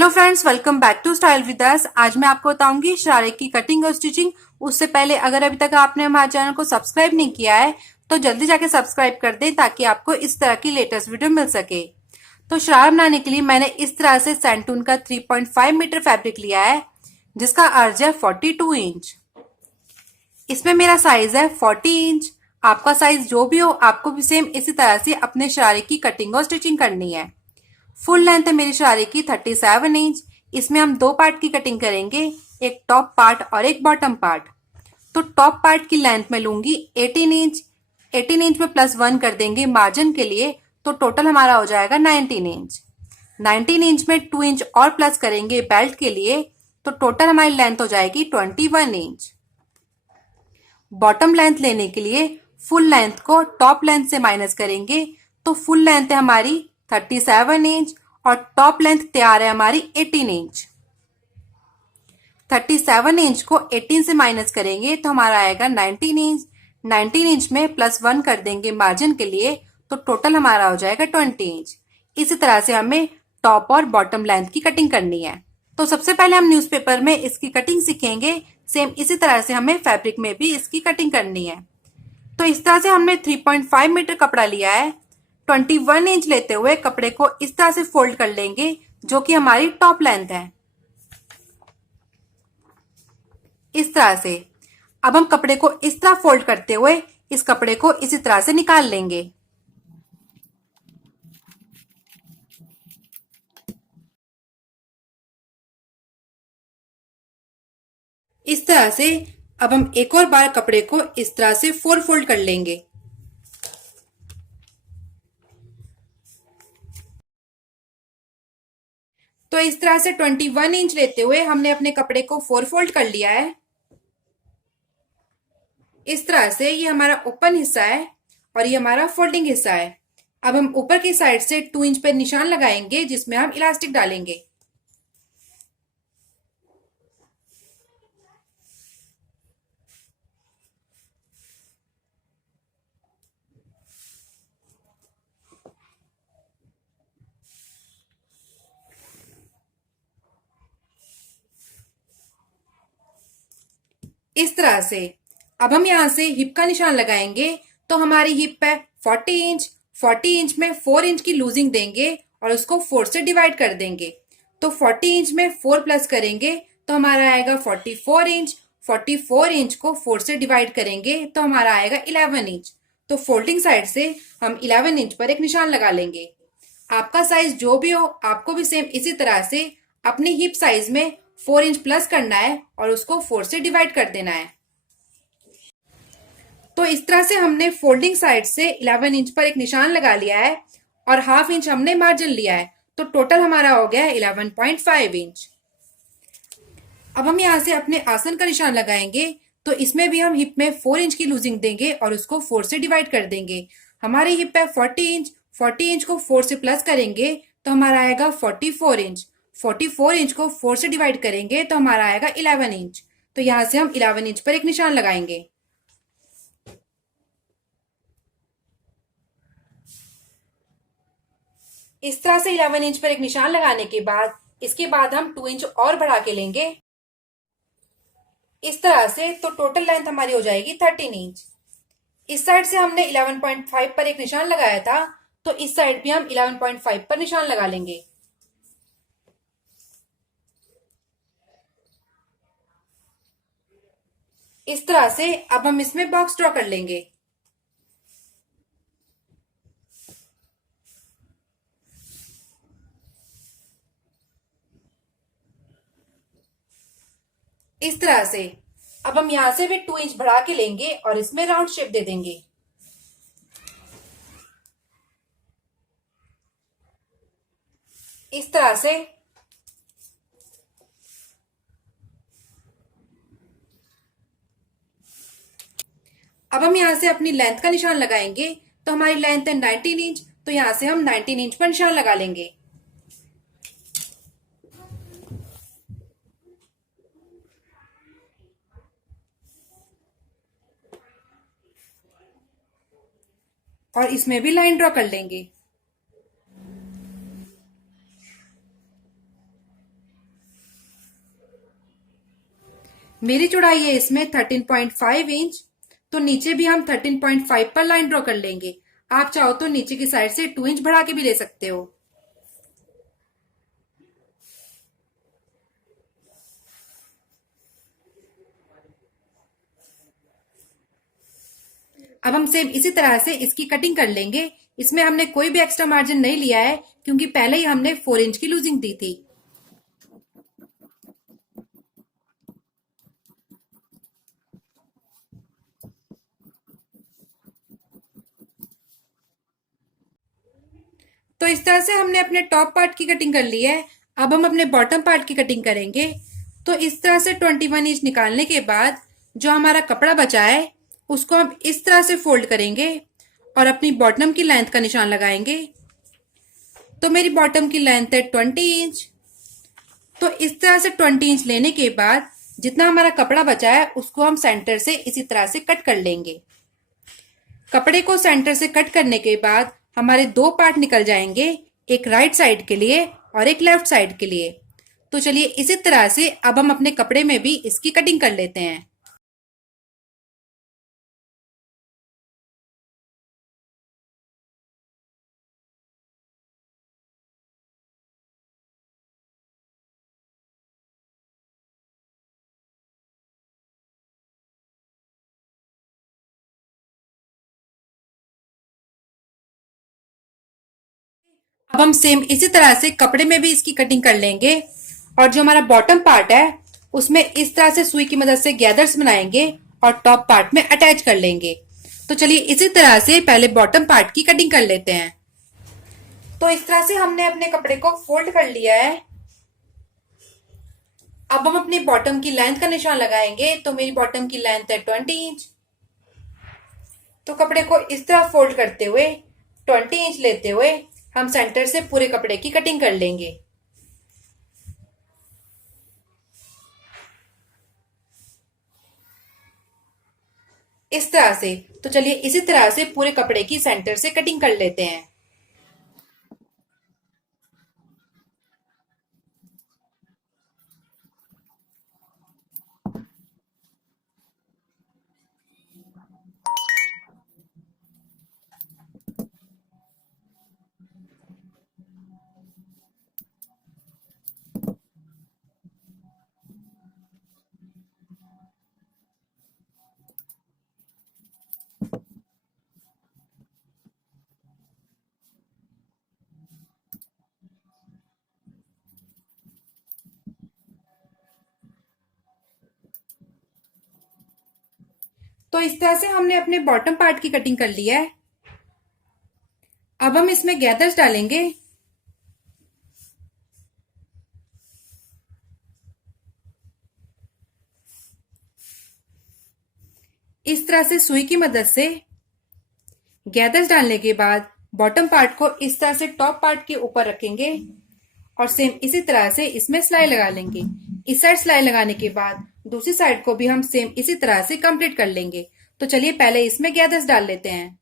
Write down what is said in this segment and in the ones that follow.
Hello friends, welcome back to style with us. आज मैं आपको बताऊंगी शरारे की कटिंग और स्टिचिंग। उससे पहले अगर अभी तक आपने हमारे चैनल को सब्सक्राइब नहीं किया है तो जल्दी जाके सब्सक्राइब कर दें ताकि आपको इस तरह की लेटेस्ट वीडियो मिल सके। तो शरारा बनाने के लिए मैंने इस तरह से सैंटून का 3.5 मीटर फैब्रिक लिया है जिसका अर्ज है 42 इंच। इसमें मेरा साइज है 40 इंच। आपका साइज जो भी हो आपको भी सेम इसी तरह से अपने शरारे की कटिंग और स्टिचिंग करनी है। फुल लेंथ है मेरी शरारे की 37 इंच। इसमें हम दो पार्ट की कटिंग करेंगे, एक टॉप पार्ट और एक बॉटम पार्ट। तो टॉप पार्ट की लेंथ में लूंगी 18 इंच। 18 इंच में +1 कर देंगे मार्जिन के लिए, तो टोटल हमारा हो जाएगा 19 इंच। 19 इंच में 2 इंच और प्लस करेंगे बेल्ट के लिए, तो टोटल हमारी लेंथ हो जाएगी 21 इंच। बॉटम लेंथ लेने के लिए फुल लेंथ को टॉप लेंथ से माइनस करेंगे, तो फुल लेंथ है हमारी 37 इंच और टॉप लेंथ तैयार है हमारी 18 इंच। 37 इंच को 18 से माइनस करेंगे तो हमारा आएगा 19 इंच। 19 इंच में +1 कर देंगे मार्जिन के लिए, तो टोटल हमारा हो जाएगा 20 इंच। इसी तरह से हमें टॉप और बॉटम लेंथ की कटिंग करनी है। तो सबसे पहले हम न्यूज़पेपर में इसकी कटिंग सीखेंगे। सेम इसी तरह से हमें फैब्रिक में भी इसकी कटिंग करनी है। तो इस तरह से हमने 3.5 मीटर कपड़ा लिया है। 21 इंच लेते हुए कपड़े को इस तरह से फोल्ड कर लेंगे जो कि हमारी टॉप लेंथ है। इस तरह से अब हम कपड़े को इस तरह फोल्ड करते हुए इस कपड़े को इसी तरह से निकाल लेंगे। इस तरह से अब हम एक और बार कपड़े को इस तरह से 4 फोल्ड कर लेंगे। तो इस तरह से 21 इंच लेते हुए हमने अपने कपड़े को 4 फोल्ड कर लिया है। इस तरह से ये हमारा ओपन हिस्सा है और ये हमारा फोल्डिंग हिस्सा है। अब हम ऊपर की साइड से 2 इंच पर निशान लगाएंगे जिसमें हम इलास्टिक डालेंगे। इस तरह से अब हम यहाँ से हिप का निशान लगाएंगे। तो हमारी हिप है 40 इंच। 40 इंच में 4 इंच की लूजिंग देंगे और उसको 4 से डिवाइड कर देंगे। तो 40 इंच में 4 प्लस करेंगे तो हमारा आएगा 44 इंच। 44 इंच को 4 से डिवाइड करेंगे तो हमारा आएगा 11 इंच। तो फोल्डिंग साइड से हम 11 इंच पर एक निशान लगा लेंगे। आपका साइज जो भी हो आपको भी सेम इसी तरह से अपनी हिप साइज में 4 इंच प्लस करना है और उसको 4 से डिवाइड कर देना है। तो इस तरह से हमने फोल्डिंग साइड से 11 इंच पर एक निशान लगा लिया है और हाफ इंच हमने मार्जिन लिया है, तो टोटल हमारा हो गया 11.5 इंच। अब हम यहाँ से अपने आसन का निशान लगाएंगे। तो इसमें भी हम हिप में 4 इंच की लूजिंग देंगे और उसको 4 से डिवाइड कर देंगे। हमारी हिप है 40 इंच। 40 इंच को 4 से प्लस करेंगे तो हमारा आएगा 44 इंच। 44 इंच को 4 से डिवाइड करेंगे तो हमारा आएगा 11 इंच। तो यहाँ से हम 11 इंच पर एक निशान लगाएंगे। इस तरह से 11 इंच पर एक निशान लगाने के बाद इसके बाद हम 2 इंच और बढ़ा के लेंगे इस तरह से। तो टोटल लेंथ हमारी हो जाएगी 13 इंच। इस साइड से हमने 11.5 पर एक निशान लगाया था, तो इस साइड भी हम 11.5 पर निशान लगा लेंगे। इस तरह से अब हम इसमें बॉक्स ड्रॉ कर लेंगे। इस तरह से अब हम यहां से भी 2 इंच बढ़ा के लेंगे और इसमें राउंड शेप दे देंगे। इस तरह से अब हम यहां से अपनी लेंथ का निशान लगाएंगे। तो हमारी लेंथ है 19 इंच, तो यहां से हम 19 इंच पर निशान लगा लेंगे। और इसमें भी लाइन ड्रॉ कर लेंगे। मेरी चौड़ाई है इसमें 13.5 इंच। तो नीचे भी हम 13.5 पर लाइन ड्रॉ कर लेंगे। आप चाहो तो नीचे की साइड से 2 इंच बढ़ा के भी ले सकते हो। अब हम सेम इसी तरह से इसकी कटिंग कर लेंगे। इसमें हमने कोई भी एक्स्ट्रा मार्जिन नहीं लिया है, क्योंकि पहले ही हमने 4 इंच की लूजिंग दी थी। तो इस तरह से हमने अपने टॉप पार्ट की कटिंग कर ली है। अब हम अपने बॉटम पार्ट की कटिंग करेंगे। तो इस तरह से 21 इंच निकालने के बाद जो हमारा कपड़ा बचा है उसको हम इस तरह से फोल्ड करेंगे और अपनी बॉटम की लेंथ का निशान लगाएंगे। तो मेरी बॉटम की लेंथ है 20 इंच। तो इस तरह से 20 इंच लेने के बाद जितना हमारा कपड़ा बचा है उसको हम सेंटर से इसी तरह से कट कर लेंगे। कपड़े को सेंटर से कट करने के बाद हमारे 2 पार्ट निकल जाएंगे, एक राइट साइड के लिए और एक लेफ्ट साइड के लिए। तो चलिए इसी तरह से अब हम अपने कपड़े में भी इसकी कटिंग कर लेते हैं। अब हम सेम इसी तरह से कपड़े में भी इसकी कटिंग कर लेंगे और जो हमारा बॉटम पार्ट है उसमें इस तरह से सुई की मदद से गैदर्स बनाएंगे और टॉप पार्ट में अटैच कर लेंगे। तो चलिए इसी तरह से पहले बॉटम पार्ट की कटिंग कर लेते हैं। तो इस तरह से हमने अपने कपड़े को फोल्ड कर लिया है। अब हम अपनी बॉटम की लेंथ का निशान लगाएंगे। तो मेरी बॉटम की लेंथ है 20 इंच। तो कपड़े को इस तरह फोल्ड करते हुए 20 इंच लेते हुए हम सेंटर से पूरे कपड़े की कटिंग कर लेंगे। इस तरह से। तो चलिए इसी तरह से पूरे कपड़े की सेंटर से कटिंग कर लेते हैं। तो इस तरह से हमने अपने बॉटम पार्ट की कटिंग कर ली है। अब हम इसमें गैदर्स डालेंगे। इस तरह से सुई की मदद से गैदर्स डालने के बाद बॉटम पार्ट को इस तरह से टॉप पार्ट के ऊपर रखेंगे और सेम इसी तरह से इसमें सिलाई लगा लेंगे। इस साइड सिलाई लगाने के बाद दूसरी साइड को भी हम सेम इसी तरह से कंप्लीट कर लेंगे। तो चलिए पहले इसमें गैदर्स डाल लेते हैं।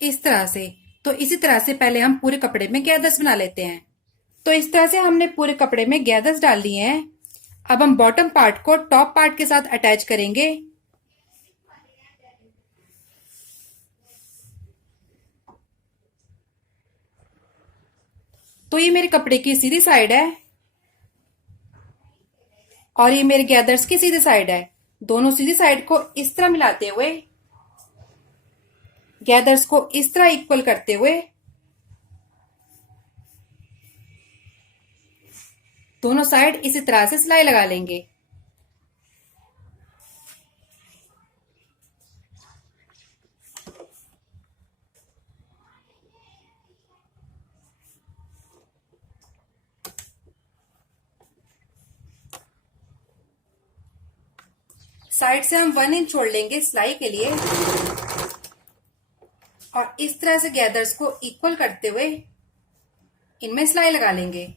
इस तरह से। तो इसी तरह से पहले हम पूरे कपड़े में गैदर्स बना लेते हैं। तो इस तरह से हमने पूरे कपड़े में गैदर्स डाल दिए हैं। अब हम बॉटम पार्ट को टॉप पार्ट के साथ अटैच करेंगे। तो ये मेरे कपड़े की सीधी साइड है और ये मेरे गैदर्स की सीधी साइड है। दोनों सीधी साइड को इस तरह मिलाते हुए गैदर्स को इस तरह इक्वल करते हुए दोनों साइड इसी तरह से सिलाई लगा लेंगे। साइड से हम 1 इंच छोड़ लेंगे सिलाई के लिए। और इस तरह से गैदर्स को इक्वल करते हुए इनमें सिलाई लगा लेंगे।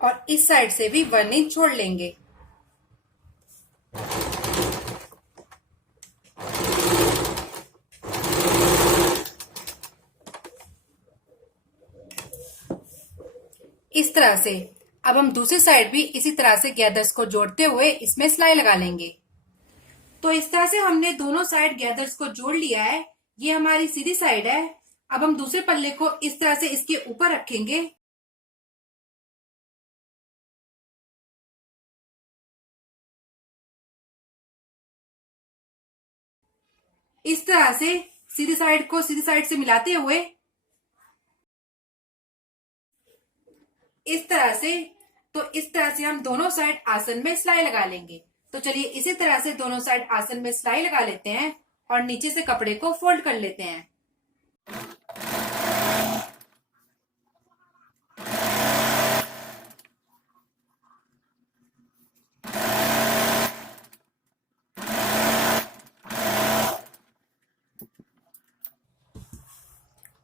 और इस साइड से भी 1 इंच छोड़ लेंगे। इस तरह से अब हम दूसरी साइड भी इसी तरह से गैदर्स को जोड़ते हुए इसमें सिलाई लगा लेंगे। तो इस तरह से हमने दोनों साइड गैदर्स को जोड़ लिया है। ये हमारी सीधी साइड है। अब हम दूसरे पल्ले को इस तरह से इसके ऊपर रखेंगे। इस तरह से सीधी साइड को सीधी साइड से मिलाते हुए इस तरह से, तो इस तरह से हम दोनों साइड आसन में सिलाई लगा लेंगे। तो चलिए इसी तरह से दोनों साइड आसन में सिलाई लगा लेते हैं और नीचे से कपड़े को फोल्ड कर लेते हैं।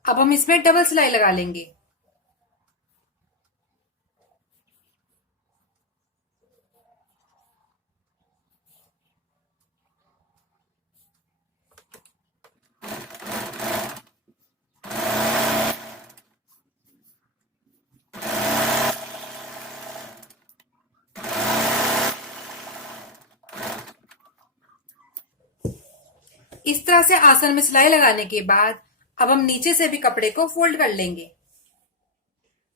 अब हम इसमें डबल सिलाई लगा लेंगे। इस तरह से आसन में सिलाई लगाने के बाद अब हम नीचे से भी कपड़े को फोल्ड कर लेंगे।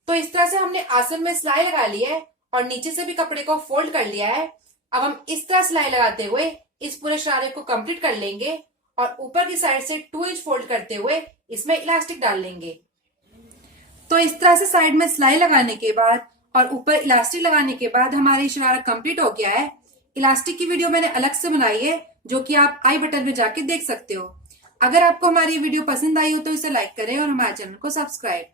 तो इस तरह से हमने आसन में सिलाई लगा ली है और नीचे से भी कपड़े को फोल्ड कर लिया है। अब हम इस तरह सिलाई लगाते हुए इस पूरे शरारे को कंप्लीट कर लेंगे और ऊपर की साइड से 2 इंच फोल्ड करते हुए इसमें इलास्टिक डाल लेंगे। तो इस तरह से साइड में सिलाई लगाने के बाद और ऊपर इलास्टिक लगाने के बाद हमारा शरारा कंप्लीट हो गया है। इलास्टिक की वीडियो मैंने अलग से बनाई है जो कि आप आई बटन में जाके देख सकते हो। अगर आपको हमारी वीडियो पसंद आई हो तो इसे लाइक करें और हमारे चैनल को सब्सक्राइब